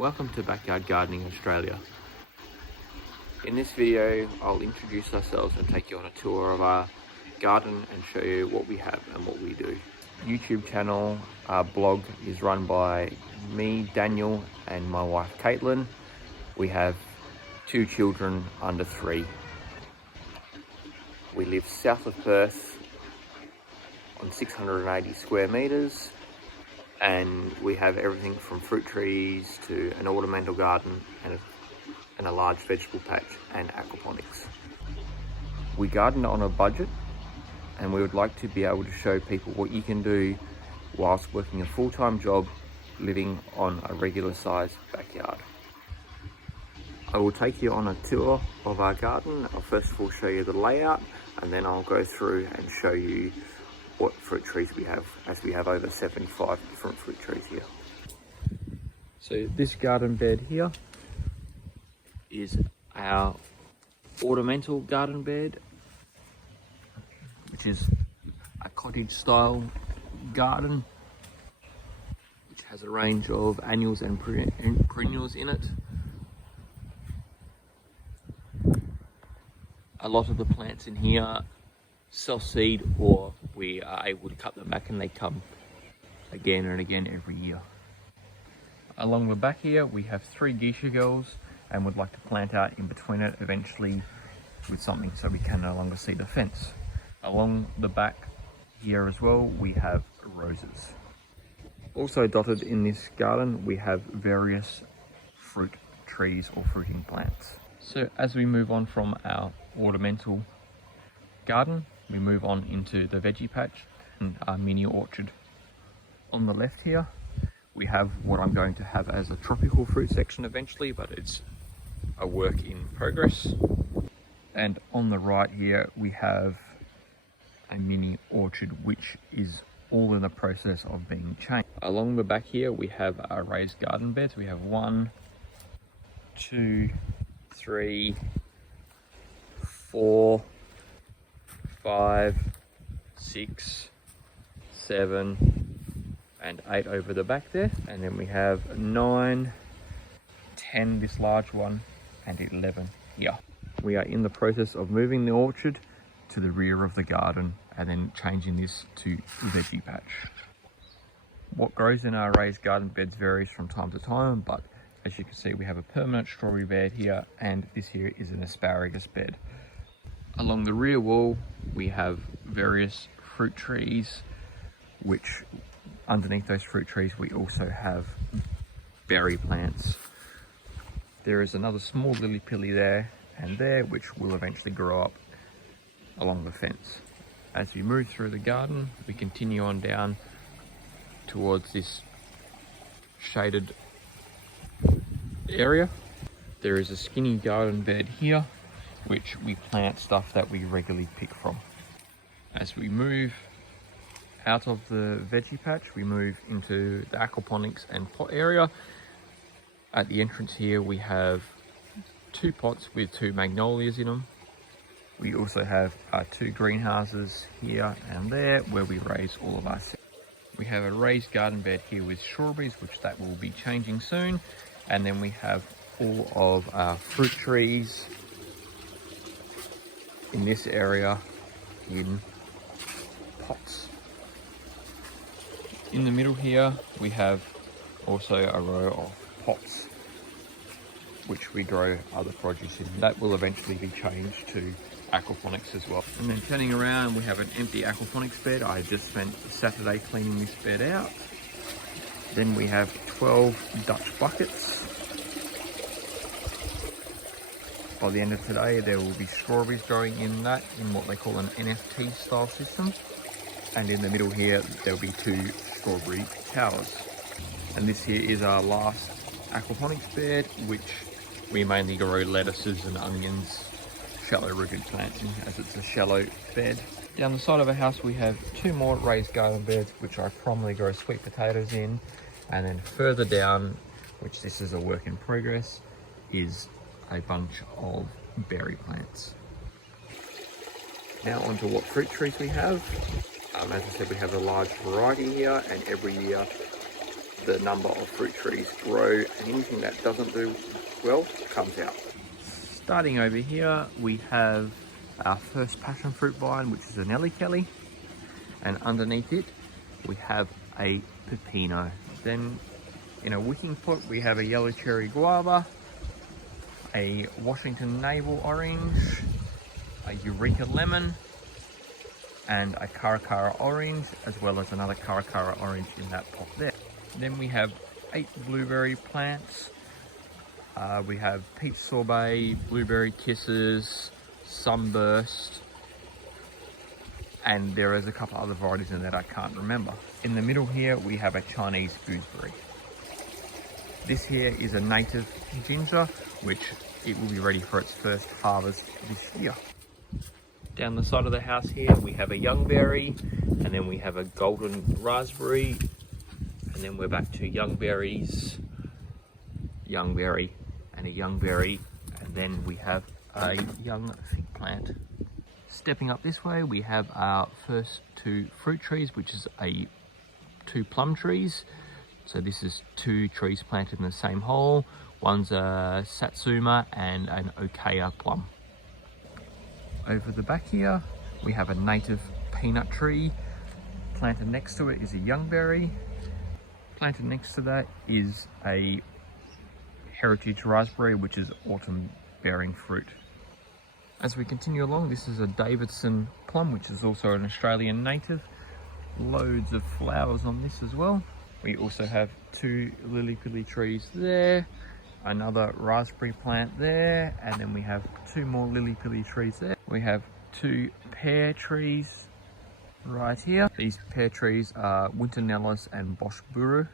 Welcome to Backyard Gardening Australia. In this video, I'll introduce ourselves and take you on a tour of our garden and show you what we have and what we do. YouTube channel, our blog is run by me, Daniel, and my wife, Caitlin. We have 2 children under 3. We live south of Perth on 680 square metres, and we have everything from fruit trees to an ornamental garden and a large vegetable patch and aquaponics. We garden on a budget, and we would like to be able to show people what you can do whilst working a full-time job living on a regular sized backyard. I will take you on a tour of our garden. I'll first of all show you the layout, and then I'll go through and show you what fruit trees we have, as we have over 75 different fruit trees here. So this garden bed here is our ornamental garden bed, which is a cottage style garden which has a range of annuals and perennials in it. A lot of the plants in here self-seed, or we are able to cut them back and they come again and again every year. Along the back here we have 3 geisha girls, and would like to plant out in between it eventually with something so we can no longer see the fence. Along the back here as well we have roses. Also dotted in this garden we have various fruit trees or fruiting plants. So as we move on from our ornamental garden, we move on into the veggie patch and our mini orchard. On the left here we have what I'm going to have as a tropical fruit section eventually, but it's a work in progress. And on the right here we have a mini orchard which is all in the process of being changed. Along the back here we have our raised garden beds. We have 1, 2, 3, 4, 5, 6, 7 and 8 over the back there, and then we have 9, 10 this large one, and 11 here. We are in the process of moving the orchard to the rear of the garden and then changing this to veggie patch. What grows in our raised garden beds varies from time to time, but as you can see we have a permanent strawberry bed here, and this here is an asparagus bed. Along the rear wall we have various fruit trees, which underneath those fruit trees we also have berry plants. There is another small lily pilly there and there which will eventually grow up along the fence. As we move through the garden we continue on down towards this shaded area. There is a skinny garden bed here which we plant stuff that we regularly pick from. As we move out of the veggie patch we move into the aquaponics and pot area. At the entrance here we have 2 pots with 2 magnolias in them. We also have our 2 greenhouses here and there where we raise all of our seeds. We have a raised garden bed here with strawberries, which that will be changing soon, and then we have all of our fruit trees in this area in pots. In the middle here we have also a row of pots which we grow other produce in. That will eventually be changed to aquaponics as well. And then turning around we have an empty aquaponics bed. I just spent Saturday cleaning this bed out. Then we have 12 Dutch buckets. By the end of today there will be strawberries growing in that, in what they call an NFT style system. And in the middle here there will be 2 strawberry towers. And this here is our last aquaponics bed, which we mainly grow lettuces and onions, shallow rooted plants in, as it's a shallow bed. Down the side of the house we have 2 more raised garden beds which I primarily grow sweet potatoes in, and then further down, which this is a work in progress, is a bunch of berry plants. Now onto what fruit trees we have. As I said, we have a large variety here, and every year the number of fruit trees grow, and anything that doesn't do well comes out. Starting over here, we have our first passion fruit vine, which is a Nelly Kelly, and underneath it we have a pepino. Then in a wicking pot we have a yellow cherry guava, a Washington navel orange, a Eureka lemon, and a Caracara orange, as well as another Caracara orange in that pot there. Then we have 8 blueberry plants. We have peach sorbet, blueberry kisses, sunburst, and there is a couple other varieties in that I can't remember. In the middle here we have a Chinese gooseberry. This here is a native ginger, which it will be ready for its first harvest this year. Down the side of the house here we have a youngberry, and then we have a golden raspberry, and then we're back to youngberries, youngberry, and a youngberry, and then we have a young fig plant. Stepping up this way we have our first 2 fruit trees, which is 2 plum trees. So this is 2 trees planted in the same hole. One's a Satsuma and an Okaya plum. Over the back here we have a native peanut tree. Planted next to it is a youngberry. Planted next to that is a heritage raspberry, which is autumn bearing fruit. As we continue along, this is a Davidson plum, which is also an Australian native. Loads of flowers on this as well. We also have 2 lily-pilly trees there, another raspberry plant there, and then we have 2 more lily-pilly trees there. We have 2 pear trees right here. These pear trees are Winternellis and Bosch Buru.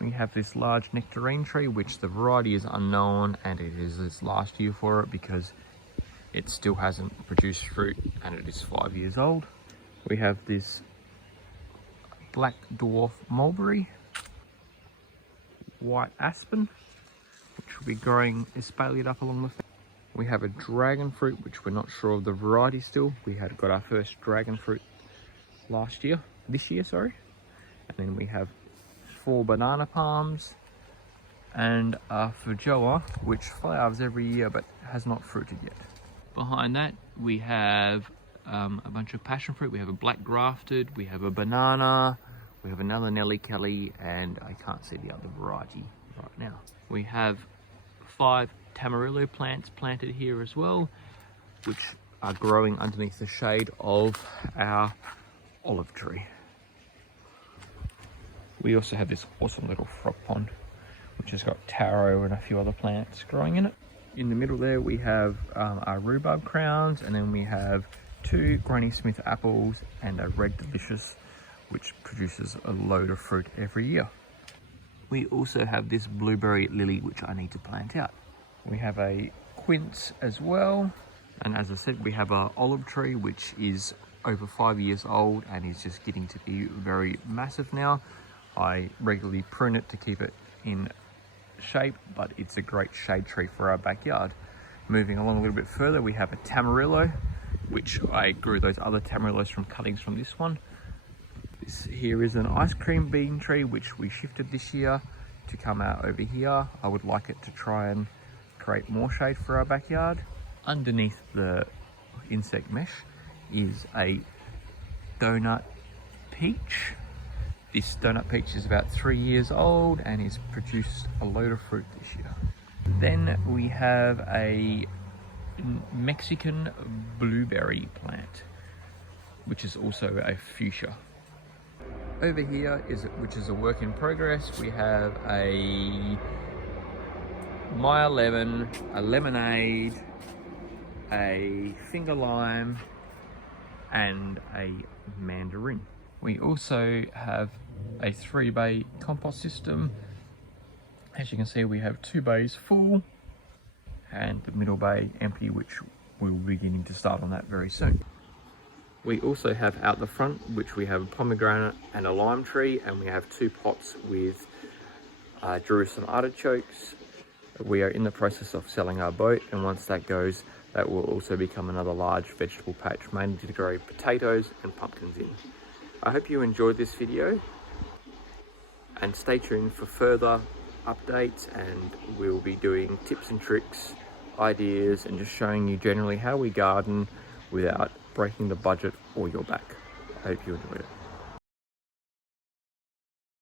We have this large nectarine tree, which the variety is unknown, and it is its last year for it because it still hasn't produced fruit and it is 5 years old. We have this black dwarf mulberry, white aspen, which will be growing espaliered up along the fence. We have a dragon fruit, which we're not sure of the variety still. We had got our first dragon fruit this year, sorry. And then we have 4 banana palms and a feijoa, which flowers every year but has not fruited yet. Behind that we have a bunch of passion fruit. We have a black grafted, we have a banana, we have another Nelly Kelly, and I can't see the other variety right now. We have 5 Tamarillo plants planted here as well, which are growing underneath the shade of our olive tree. We also have this awesome little frog pond, which has got taro and a few other plants growing in it. In the middle there we have our rhubarb crowns, and then we have 2 Granny Smith apples and a Red Delicious, which produces a load of fruit every year. We also have this blueberry lily, which I need to plant out. We have a quince as well, and as I said, we have an olive tree which is over 5 years old and is just getting to be very massive now. I regularly prune it to keep it in shape, but it's a great shade tree for our backyard. Moving along a little bit further, we have a Tamarillo, which I grew those other Tamarillos from cuttings from this one. This here is an ice cream bean tree, which we shifted this year to come out over here. I would like it to try and create more shade for our backyard. Underneath the insect mesh is a donut peach. This donut peach is about 3 years old and has produced a load of fruit this year. Then we have a Mexican blueberry plant, which is also a fuchsia. Over here, which is a work in progress, we have a Meyer lemon, a lemonade, a finger lime, and a mandarin. We also have a 3-bay compost system. As you can see, we have 2 bays full and the middle bay empty, which we'll be beginning to start on that very soon. We also have out the front, which we have a pomegranate and a lime tree, and we have 2 pots with Jerusalem artichokes. We are in the process of selling our boat, and once that goes, that will also become another large vegetable patch, mainly to grow potatoes and pumpkins in. I hope you enjoyed this video. and stay tuned for further updates, and we'll be doing tips and tricks, ideas, and just showing you generally how we garden without breaking the budget or your back. I hope you enjoyed it.